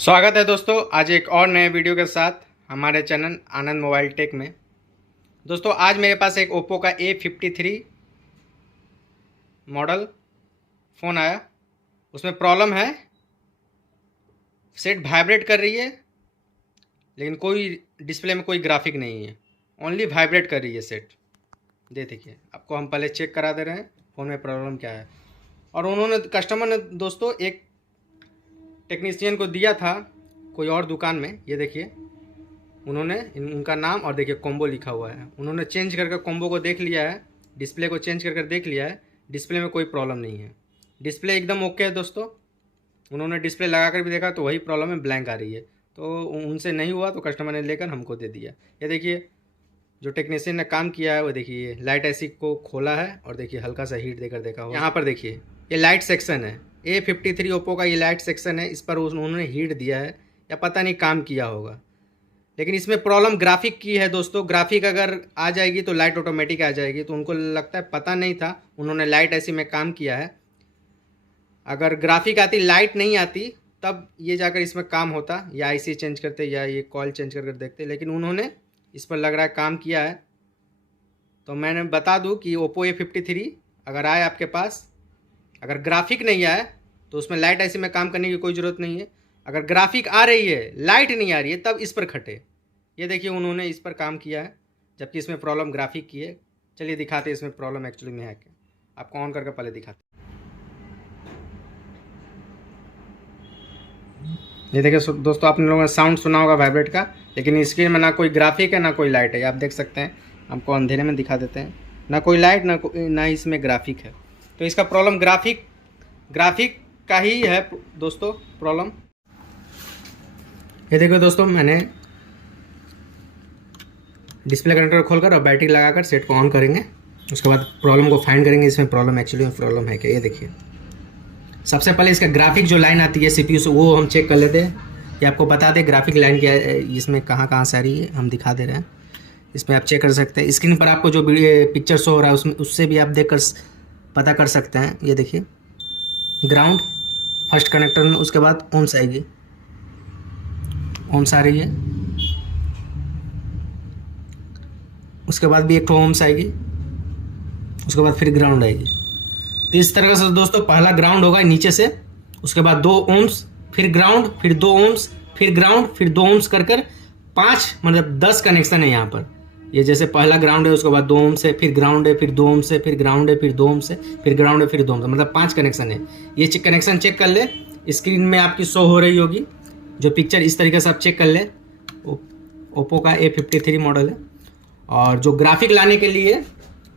स्वागत है दोस्तों आज एक और नए वीडियो के साथ हमारे चैनल आनंद मोबाइल टेक में। दोस्तों आज मेरे पास एक ओप्पो का A53 मॉडल फ़ोन आया। उसमें प्रॉब्लम है, सेट वाइब्रेट कर रही है लेकिन कोई डिस्प्ले में कोई ग्राफिक नहीं है, ओनली वाइब्रेट कर रही है सेट। देखिए आपको हम पहले चेक करा दे रहे हैं फ़ोन में प्रॉब्लम क्या है। और उन्होंने कस्टमर ने दोस्तों एक टेक्नीशियन को दिया था कोई और दुकान में। ये देखिए उन्होंने उनका नाम और देखिए कॉम्बो लिखा हुआ है। उन्होंने चेंज करके कॉम्बो को देख लिया है, डिस्प्ले को चेंज करके देख लिया है, डिस्प्ले में कोई प्रॉब्लम नहीं है, डिस्प्ले एकदम ओके है दोस्तों। उन्होंने डिस्प्ले लगा कर भी देखा तो वही प्रॉब्लम है, ब्लैंक आ रही है। तो उनसे नहीं हुआ तो कस्टमर ने लेकर हमको दे दिया। ये देखिए जो टेक्नीशियन ने काम किया है वो देखिए लाइट ऐसी को खोला है और देखिए हल्का सा हीट देकर देखा हो। यहाँ पर देखिए ये लाइट सेक्शन है, A53 ओप्पो का ये लाइट सेक्शन है। इस पर उन्होंने हीट दिया है या पता नहीं काम किया होगा, लेकिन इसमें प्रॉब्लम ग्राफिक की है दोस्तों। ग्राफिक अगर आ जाएगी तो लाइट ऑटोमेटिक आ जाएगी। तो उनको लगता है पता नहीं था, उन्होंने लाइट ऐसी में काम किया है। अगर ग्राफिक आती लाइट नहीं आती तब ये जाकर इसमें काम होता, या आईसी चेंज करते या ये कॉइल चेंज कर देखते, लेकिन उन्होंने इस पर लग रहा है काम किया है। तो मैंने बता दूं कि ओप्पो A53 अगर आए आपके पास, अगर ग्राफिक नहीं आए तो उसमें लाइट ऐसे में काम करने की कोई ज़रूरत नहीं है। अगर ग्राफिक आ रही है लाइट नहीं आ रही है तब इस पर खटे। ये देखिए उन्होंने इस पर काम किया है जबकि इसमें प्रॉब्लम ग्राफिक की है। चलिए दिखाते हैं इसमें प्रॉब्लम एक्चुअली में है क्या। आपको ऑन करके पहले दिखाते। ये देखिए दोस्तों आपने लोगों ने साउंड सुना होगा वाइब्रेट का, लेकिन स्क्रीन में ना कोई ग्राफिक है ना कोई लाइट है। आप देख सकते हैं, हमको अंधेरे में दिखा देते हैं, ना कोई लाइट ना इसमें ग्राफिक है। तो इसका प्रॉब्लम ग्राफिक का ही है दोस्तों प्रॉब्लम। ये देखो दोस्तों मैंने डिस्प्ले कनेक्टर खोलकर और बैटरी लगाकर सेट को ऑन करेंगे। उसके बाद प्रॉब्लम को फाइंड करेंगे, इसमें प्रॉब्लम एक्चुअली में प्रॉब्लम है क्या। ये देखिए सबसे पहले इसका ग्राफिक जो लाइन आती है CPU से वो हम चेक कर लेते हैं। ये आपको बता दें ग्राफिक लाइन क्या है, इसमें कहाँ से आ रही है हम दिखा दे रहे हैं। इसमें आप चेक कर सकते हैं, स्क्रीन पर आपको जो पिक्चर शो हो रहा है उसमें उससे भी आप देखकर पता कर सकते हैं। ये देखिए ग्राउंड फर्स्ट कनेक्टर में, उसके बाद ओम्स आएगी, ओम्स आ रही है, उसके बाद भी एक तो ओम्स आएगी, उसके बाद फिर ग्राउंड आएगी। तो इस तरह से दोस्तों पहला ग्राउंड होगा नीचे से, उसके बाद 2 ओम्स, फिर ग्राउंड, फिर 2 ओम्स, फिर ग्राउंड, फिर 2 ओम्स कर 5 मतलब 10 कनेक्शन है यहाँ पर। ये जैसे पहला ग्राउंड है, उसके बाद 2 ओम से, फिर ग्राउंड है, फिर 2 ओम से, फिर ग्राउंड है, फिर 2 ओम से, फिर ग्राउंड है, फिर 2 ओम से, मतलब 5 कनेक्शन है। ये कनेक्शन चेक कर ले, स्क्रीन में आपकी शो हो रही होगी जो पिक्चर, इस तरीके से आप चेक कर ले। ओप्पो का A53 मॉडल है। और जो ग्राफिक लाने के लिए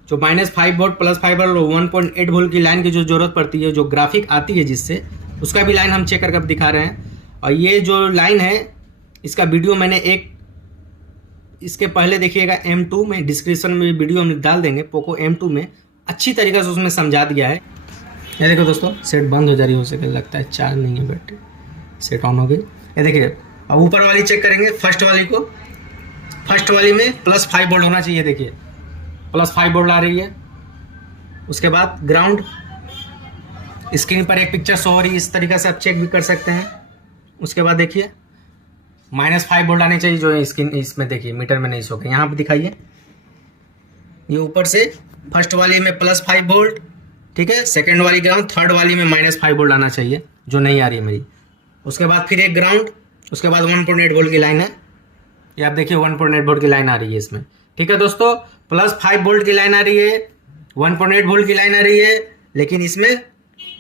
जो -5 वोल्ट +5 वोल्ट और 1.8 वोल्ट की लाइन की जो ज़रूरत पड़ती है, जो ग्राफिक आती है जिससे, उसका भी लाइन हम चेक करके दिखा रहे हैं। और ये जो लाइन है इसका वीडियो मैंने इसके पहले देखिएगा M2 में, डिस्क्रिप्शन में वीडियो हम डाल देंगे। पोको M2 में अच्छी तरीके से उसमें समझा दिया है। ये देखो दोस्तों सेट बंद हो जा रही हो सके, लगता है चार्ज नहीं है बैटरी, सेट ऑन हो गई। ये देखिए अब ऊपर वाली चेक करेंगे, फर्स्ट वाली को, फर्स्ट वाली में +5 वोल्ट होना चाहिए। देखिए +5 वोल्ट आ रही है। उसके बाद ग्राउंड, स्क्रीन पर एक पिक्चर शो हो रही है, इस तरीके से आप चेक भी कर सकते हैं। उसके बाद देखिए -5 वोल्ट आने चाहिए, जो स्क्रीन इसमें देखिए मीटर में नहीं शो है। यहाँ पर दिखाइए, ये ऊपर से फर्स्ट वाली में +5 वोल्ट, ठीक है, सेकंड वाली ग्राउंड, थर्ड वाली में -5 वोल्ट आना चाहिए, जो नहीं आ रही है मेरी। उसके बाद फिर एक ग्राउंड, उसके बाद 1.8 वोल्ट की लाइन है। ये आप देखिए 1.8 वोल्ट की लाइन आ रही है इसमें, ठीक है दोस्तों। +5 वोल्ट की लाइन आ रही है, 1.8 वोल्ट की लाइन आ रही है, लेकिन इसमें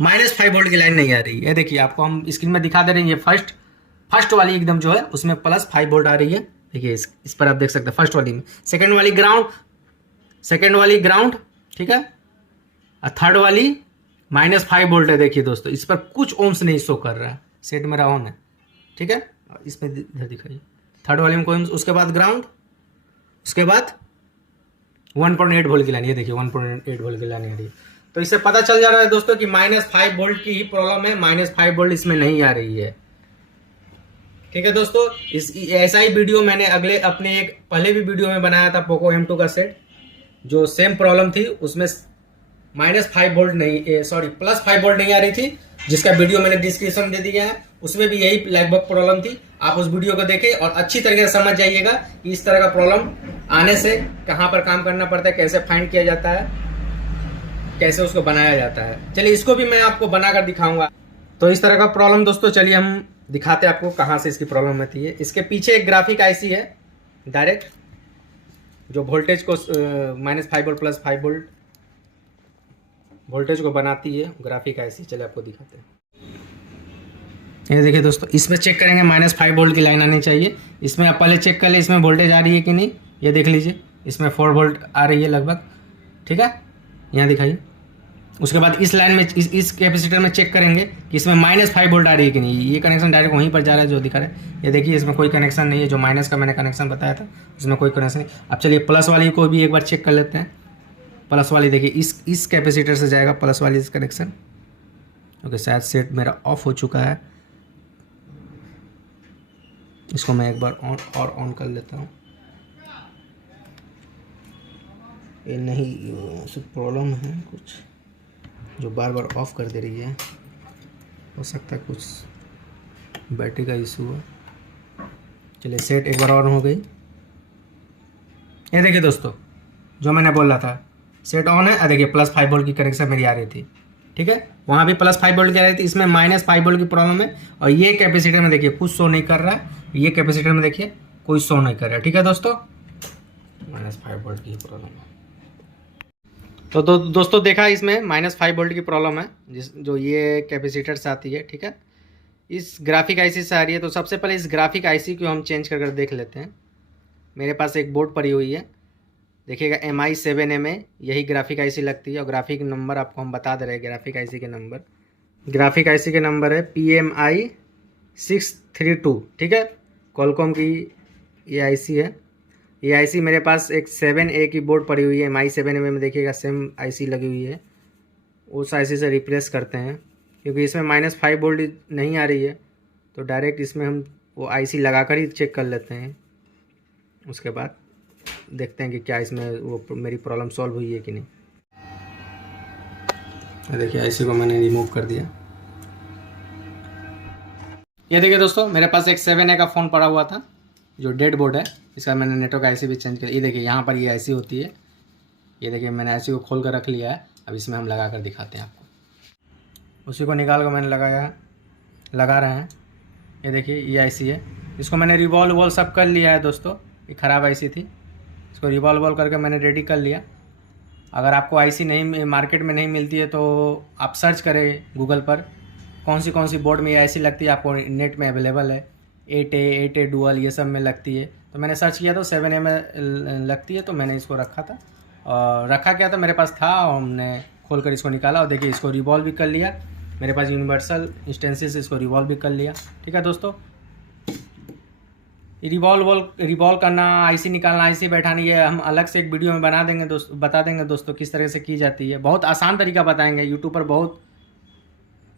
-5 वोल्ट की लाइन नहीं आ रही है। देखिए आपको हम स्क्रीन में दिखा दे रहे हैं। ये फर्स्ट वाली एकदम जो है उसमें +5 वोल्ट आ रही है। देखिए इस पर आप देख सकते हैं फर्स्ट वाली में। सेकंड वाली ग्राउंड, ठीक है, और थर्ड वाली -5 वोल्ट है। देखिए दोस्तों इस पर कुछ ओम्स नहीं शो कर रहा है, सेट मेरा ऑन है, ठीक है। इसमें इधर दिखाइए, थर्ड वाली में कोई, उसके बाद ग्राउंड, उसके बाद 1.8 वोल्ट की लाइन। ये देखिए 1.8 वोल्ट की लाइन आ रही है। तो इससे पता चल जा रहा है दोस्तों कि -5 वोल्ट की ही प्रॉब्लम है, -5 वोल्ट इसमें नहीं आ रही है, ठीक है दोस्तों। ऐसा ही वीडियो मैंने अपने एक पहले भी वीडियो में बनाया था पोको M2 का सेट, जो सेम प्रॉब्लम थी, उसमें -5 वोल्ट नहीं, सॉरी +5 वोल्ट नहीं आ रही थी, जिसका वीडियो मैंने डिस्क्रिप्शन दे दिया है। उसमें भी यही लगभग प्रॉब्लम थी। आप उस वीडियो को देखें और अच्छी तरीके से समझ जाइएगा कि इस तरह का प्रॉब्लम आने से कहाँ पर काम करना पड़ता है, कैसे फाइंड किया जाता है, कैसे उसको बनाया जाता है। चलिए इसको भी मैं आपको बनाकर दिखाऊंगा। तो इस तरह का प्रॉब्लम दोस्तों, चलिए हम दिखाते हैं आपको कहाँ से इसकी प्रॉब्लम होती है। इसके पीछे एक ग्राफिक आईसी है डायरेक्ट, जो वोल्टेज को -5 वोल्ट +5 वोल्टेज को बनाती है, ग्राफिक आईसी। चलिए आपको दिखाते हैं। ये देखिए दोस्तों, इसमें चेक करेंगे -5 वोल्ट की लाइन आनी चाहिए। इसमें आप पहले चेक कर ले इसमें वोल्टेज आ रही है कि नहीं। ये देख लीजिए, इसमें 4 वोल्ट आ रही है लगभग, ठीक है, यहाँ दिखाइए। उसके बाद इस लाइन में इस कैपेसिटर में चेक करेंगे कि इसमें -5 वोल्ट आ रही है कि नहीं। ये कनेक्शन डायरेक्ट वहीं पर जा रहा है जो दिखा रहा है। ये देखिए, इसमें कोई कनेक्शन नहीं है। जो माइनस का मैंने कनेक्शन बताया था उसमें कोई कनेक्शन नहीं। अब चलिए प्लस वाली को भी एक बार चेक कर लेते हैं। प्लस वाली देखिए, इस कैपेसिटर से जाएगा प्लस वाली इस कनेक्शन। ओके, शायद सेट मेरा ऑफ हो चुका है। इसको मैं एक बार ऑन कर लेता हूँ। ये नहीं, सब प्रॉब्लम है कुछ जो बार बार ऑफ कर दे रही है। हो सकता है कुछ बैटरी का इशू है। चलिए सेट एक बार ऑन हो गई। ये देखिए दोस्तों, जो मैंने बोला था सेट ऑन है। देखिए +5 वोल्ट की कनेक्शन मेरी आ रही थी, ठीक है। वहाँ भी +5 वोल्ट की आ रही थी, इसमें -5 वोल्ट की प्रॉब्लम है। और ये कैपेसिटर में देखिए कुछ शो नहीं कर रहा है। ये कैपेसिटर में देखिए कोई शो नहीं कर रहा है, ठीक है दोस्तों। -5 वोल्ट की प्रॉब्लम है। तो दोस्तों देखा, इसमें -5 वोल्ट की प्रॉब्लम है जो ये कैपेसिटर से आती है, ठीक है। इस ग्राफिक आईसी से आ रही है। तो सबसे पहले इस ग्राफिक आईसी को हम चेंज कर देख लेते हैं। मेरे पास एक बोर्ड पड़ी हुई है, देखिएगा MI7MA, यही ग्राफिक आईसी लगती है। और ग्राफिक नंबर आपको हम बता दे रहे हैं। ग्राफिक आईसी के नंबर है PMI632, ठीक है। कॉलकॉम की ये आईसी है। ये आईसी मेरे पास एक 7A की बोर्ड पड़ी हुई है। MI7MA में देखिएगा सेम आईसी लगी हुई है। उस आईसी से रिप्लेस करते हैं, क्योंकि इसमें -5 वोल्ट नहीं आ रही है। तो डायरेक्ट इसमें हम वो आईसी लगाकर ही चेक कर लेते हैं। उसके बाद देखते हैं कि क्या इसमें वो मेरी प्रॉब्लम सॉल्व हुई है कि नहीं। देखिए आईसी को मैंने रिमूव कर दिया। ये देखिए दोस्तों, मेरे पास एक 7A का फ़ोन पड़ा हुआ था जो डेड बोर्ड है। इसका मैंने नेटवर्क आईसी भी चेंज कर। ये देखिए यहाँ पर ये आईसी होती है। ये देखिए मैंने आईसी को खोल कर रख लिया है। अब इसमें हम लगा कर दिखाते हैं आपको। उसी को निकाल कर मैंने लगा रहे हैं। ये देखिए ये आईसी है। इसको मैंने रिवॉल्व सब कर लिया है दोस्तों। ये ख़राब आईसी थी, इसको रिवॉल्व करके मैंने रेडी कर लिया। अगर आपको आईसी नहीं मार्केट में नहीं मिलती है तो आप सर्च करें गूगल पर, कौन सी बोर्ड में ये आईसी लगती है। आपको नेट में अवेलेबल है। 8A डुअल ये सब में लगती है। तो मैंने सर्च किया तो 7A में लगती है। तो मैंने इसको रखा था, और रखा क्या था, मेरे पास था, और हमने खोल कर इसको निकाला। और देखिए इसको रिवॉल्व भी कर लिया। मेरे पास यूनिवर्सल इंस्टेंसेस, इसको रिवॉल्व भी कर लिया, ठीक है दोस्तों। रिवॉल्व करना, आईसी निकालना, आईसी बैठाना, ये हम अलग से एक वीडियो में बता देंगे दोस्तों किस तरह से की जाती है। बहुत आसान तरीका बताएंगे। यूट्यूब पर बहुत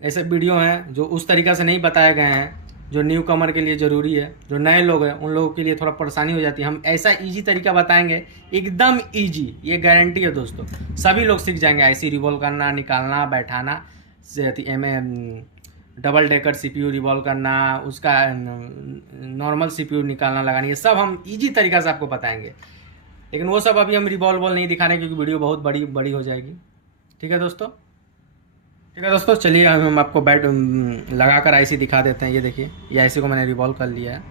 ऐसे वीडियो हैं जो उस तरीक़ा से नहीं बताए गए हैं, जो न्यू कमर के लिए ज़रूरी है। जो नए लोग हैं उन लोगों के लिए थोड़ा परेशानी हो जाती है। हम ऐसा इजी तरीका बताएंगे, एकदम इजी, ये गारंटी है दोस्तों। सभी लोग सीख जाएंगे आईसी रिवॉल्व करना, निकालना, बैठाना, डबल डेकर सीपीयू रिवॉल्व करना, उसका नॉर्मल सीपीयू निकालना लगाना, ये सब हम इजी तरीका से आपको बताएंगे। लेकिन वो सब अभी हम रिवॉल्व नहीं दिखाने, क्योंकि वीडियो बहुत बड़ी हो जाएगी, ठीक है दोस्तों। चलिए हम आपको लगा कर आईसी दिखा देते हैं। ये देखिए ये आईसी को मैंने रिवॉल्व कर लिया है।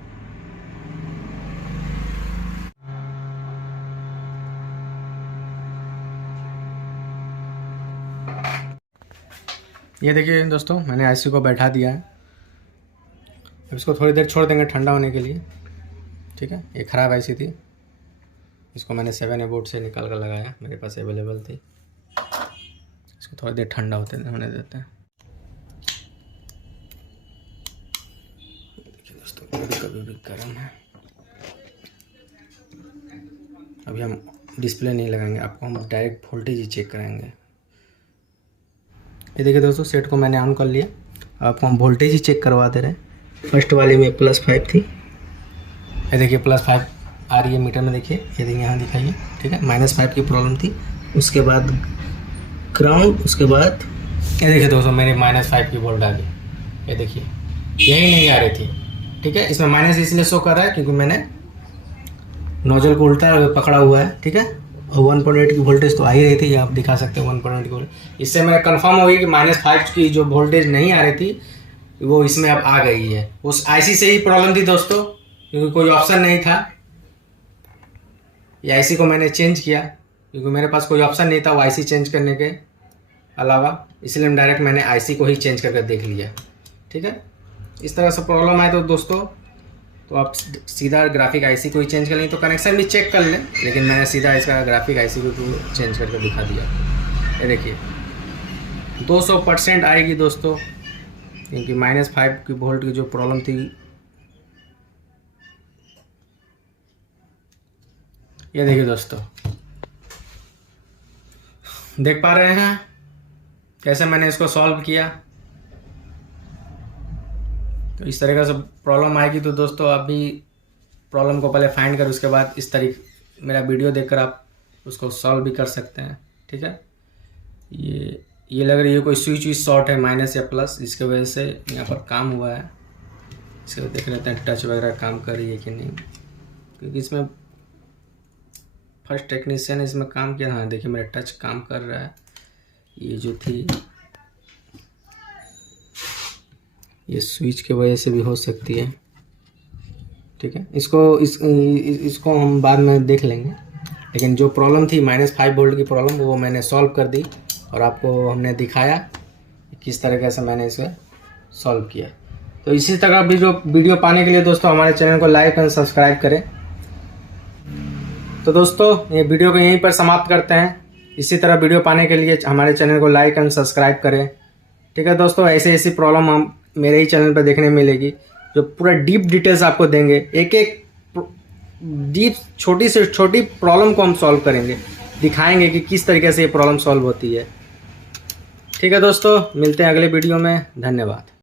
ये देखिए दोस्तों, मैंने आईसी को बैठा दिया है। अब इसको थोड़ी देर छोड़ देंगे ठंडा होने के लिए, ठीक है। ये ख़राब आईसी थी, इसको मैंने 7A बोर्ड से निकाल कर लगाया, मेरे पास अवेलेबल थी। इसको थोड़ी देर ठंडा होने देते हैं। देखिए दोस्तों, कभी भी गर्म है। अभी हम डिस्प्ले नहीं लगाएंगे, आपको हम डायरेक्ट वोल्टेज ही चेक कराएंगे। ये देखिए दोस्तों, सेट को मैंने ऑन कर लिया। आपको हम वोल्टेज ही चेक करवा दे रहे हैं। फर्स्ट वाले में +5 थी। ये देखिए +5 आ रही है मीटर में। देखिए ये देखिए यहाँ दिखाइए, ठीक है। -5 की प्रॉब्लम थी। उसके बाद ग्राउंड, उसके बाद ये देखिए दोस्तों, मेरे -5 की वोल्ट आ गई। ये देखिए यही नहीं आ रही थी। ठीक है, इसमें माइनस इसलिए शो कर रहा है क्योंकि मैंने नोजल को उल्टा पकड़ा हुआ है। ठीक है, और 1.8 की वोल्टेज तो आ ही रही थी, आप दिखा सकते हैं 1.8 की वोल्टेज। इससे मैंने कंफर्म हो गई कि -5 की जो वोल्टेज नहीं आ रही थी वो इसमें अब आ गई है। उस आईसी से ही प्रॉब्लम थी दोस्तों, क्योंकि कोई ऑप्शन नहीं था। ये आईसी को मैंने चेंज किया क्योंकि मेरे पास कोई ऑप्शन नहीं था वो आईसी चेंज करने के अलावा, इसलिए डायरेक्ट मैंने आईसी को ही चेंज करके देख लिया। ठीक है, इस तरह से प्रॉब्लम आए तो दोस्तों तो आप सीधा ग्राफिक आईसी को ही चेंज कर लें, तो कनेक्शन भी चेक कर लें, लेकिन मैंने सीधा इसका ग्राफिक आईसी को चेंज करके दिखा दिया। ये देखिए 200% आएगी दोस्तों, क्योंकि -5 की वोल्ट की जो प्रॉब्लम थी। ये देखिए दोस्तों, देख पा रहे हैं कैसे मैंने इसको सॉल्व किया। तो इस तरीके से प्रॉब्लम आएगी तो दोस्तों आप भी प्रॉब्लम को पहले फाइंड कर उसके बाद इस तरीके मेरा वीडियो देखकर आप उसको सॉल्व भी कर सकते हैं। ठीक है, ये लग रही है कोई स्विच शॉर्ट है माइनस या प्लस, इसके वजह से यहाँ पर काम हुआ है। इसके देख लेते हैं टच वगैरह काम कर रही है कि नहीं, क्योंकि इसमें फर्स्ट टेक्नीशियन इसमें काम किया। हाँ देखिए मेरा टच काम कर रहा है। ये जो थी ये स्विच की वजह से भी हो सकती है। ठीक है, इसको हम बाद में देख लेंगे, लेकिन जो प्रॉब्लम थी -5 वोल्ट की प्रॉब्लम वो मैंने सॉल्व कर दी और आपको हमने दिखाया किस तरीके से मैंने इसे सॉल्व किया। तो इसी तरह वीडियो पाने के लिए दोस्तों हमारे चैनल को लाइक और सब्सक्राइब करें। तो दोस्तों ये वीडियो को यहीं पर समाप्त करते हैं। इसी तरह वीडियो पाने के लिए हमारे चैनल को लाइक एंड सब्सक्राइब करें। ठीक है दोस्तों, ऐसी प्रॉब्लम हम मेरे ही चैनल पर देखने मिलेगी, जो पूरा डीप डिटेल्स आपको देंगे। एक डीप छोटी से छोटी प्रॉब्लम को हम सॉल्व करेंगे, दिखाएंगे कि किस तरीके से ये प्रॉब्लम सॉल्व होती है। ठीक है दोस्तों, मिलते हैं अगले वीडियो में। धन्यवाद।